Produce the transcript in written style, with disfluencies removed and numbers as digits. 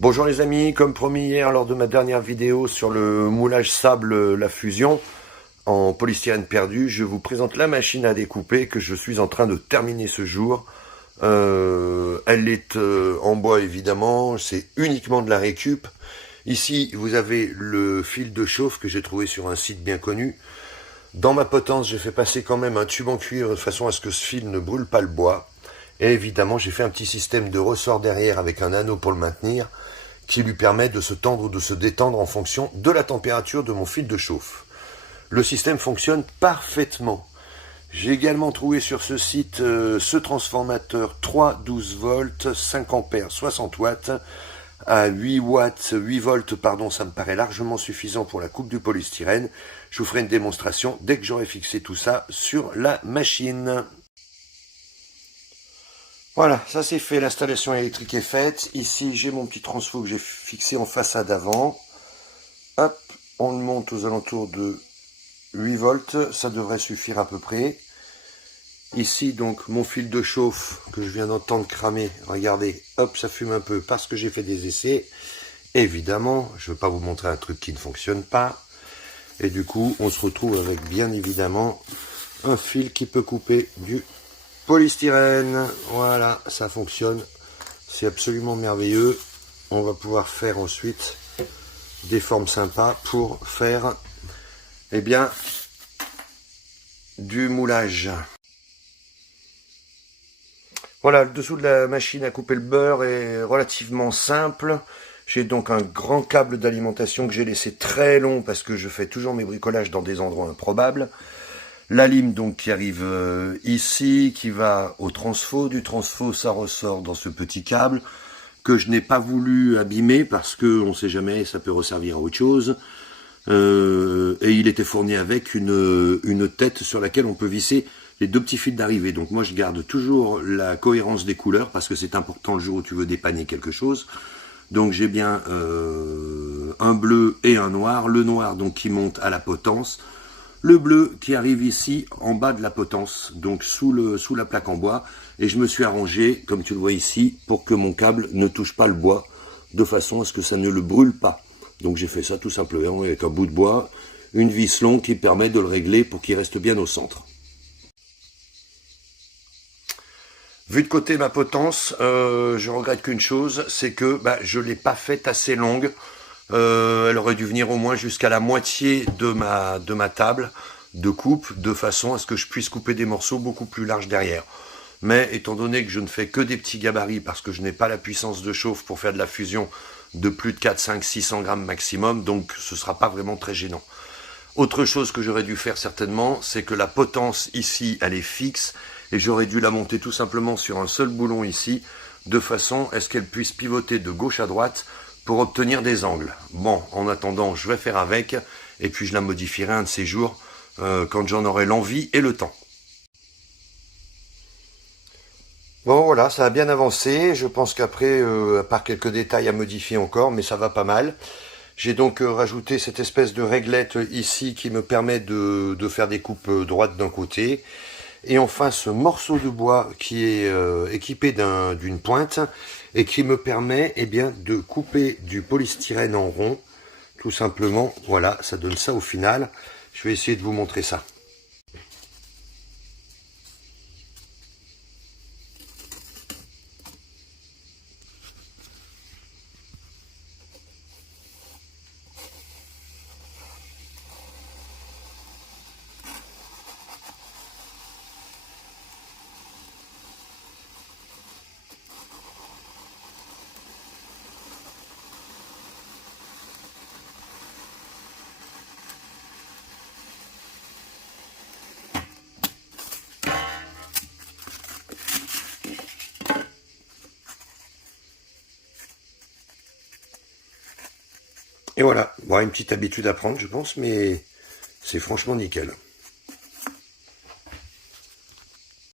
Bonjour les amis, comme promis hier lors de ma dernière vidéo sur le moulage sable la fusion en polystyrène perdu, je vous présente la machine à découper que je suis en train de terminer ce jour. Elle est en bois évidemment, c'est uniquement de la récup. Ici vous avez le fil de chauffe que j'ai trouvé sur un site bien connu. Dans ma potence, j'ai fait passer quand même un tube en cuivre de façon à ce que ce fil ne brûle pas le bois. Et évidemment, j'ai fait un petit système de ressort derrière avec un anneau pour le maintenir, qui lui permet de se tendre ou de se détendre en fonction de la température de mon fil de chauffe. Le système fonctionne parfaitement. J'ai également trouvé sur ce site ce transformateur 3 12 volts, 5 ampères, 60 watts, à 8 watts, 8 volts, pardon, ça me paraît largement suffisant pour la coupe du polystyrène. Je vous ferai une démonstration dès que j'aurai fixé tout ça sur la machine. Voilà, ça c'est fait, l'installation électrique est faite. Ici, j'ai mon petit transfo que j'ai fixé en façade avant. Hop, on le monte aux alentours de 8 volts, ça devrait suffire à peu près. Ici, donc, mon fil de chauffe que je viens d'entendre cramer. Regardez, hop, ça fume un peu parce que j'ai fait des essais. Évidemment, je ne veux pas vous montrer un truc qui ne fonctionne pas. Et du coup, on se retrouve avec, bien évidemment, un fil qui peut couper du polystyrène. Voilà, ça fonctionne. C'est absolument merveilleux. On va pouvoir faire ensuite des formes sympas pour faire, eh bien, du moulage. Voilà, le dessous de la machine à couper le beurre est relativement simple. J'ai donc un grand câble d'alimentation que j'ai laissé très long parce que je fais toujours mes bricolages dans des endroits improbables. La lime donc qui arrive ici, qui va au transfo. Du transfo, ça ressort dans ce petit câble que je n'ai pas voulu abîmer parce que on sait jamais, ça peut resservir à autre chose. Et il était fourni avec une tête sur laquelle on peut visser les deux petits fils d'arrivée. Donc moi je garde toujours la cohérence des couleurs parce que c'est important le jour où tu veux dépanner quelque chose. Donc j'ai bien un bleu et un noir. Le noir donc qui monte à la potence. Le bleu qui arrive ici en bas de la potence, donc sous la plaque en bois. Et je me suis arrangé, comme tu le vois ici, pour que mon câble ne touche pas le bois, de façon à ce que ça ne le brûle pas. Donc j'ai fait ça tout simplement avec un bout de bois, une vis longue qui permet de le régler pour qu'il reste bien au centre. Vu de côté ma potence, je regrette qu'une chose, c'est que je ne l'ai pas faite assez longue. Elle aurait dû venir au moins jusqu'à la moitié de ma table de coupe, de façon à ce que je puisse couper des morceaux beaucoup plus larges derrière. Mais étant donné que je ne fais que des petits gabarits, parce que je n'ai pas la puissance de chauffe pour faire de la fusion de plus de 4, 5, 600 grammes maximum, donc ce ne sera pas vraiment très gênant. Autre chose que j'aurais dû faire certainement, c'est que la potence ici, elle est fixe, et j'aurais dû la monter tout simplement sur un seul boulon ici, de façon à ce qu'elle puisse pivoter de gauche à droite, pour obtenir des angles. Bon, en attendant, je vais faire avec, et puis je la modifierai un de ces jours, quand j'en aurai l'envie et le temps. Bon voilà, ça a bien avancé, je pense qu'après, à part quelques détails à modifier encore, mais ça va pas mal. J'ai donc rajouté cette espèce de réglette ici qui me permet de faire des coupes droites d'un côté. Et enfin ce morceau de bois qui est équipé d'une pointe et qui me permet de couper du polystyrène en rond, tout simplement. Voilà, ça donne ça au final. Je vais essayer de vous montrer ça. Et voilà, bon, une petite habitude à prendre, je pense, mais c'est franchement nickel.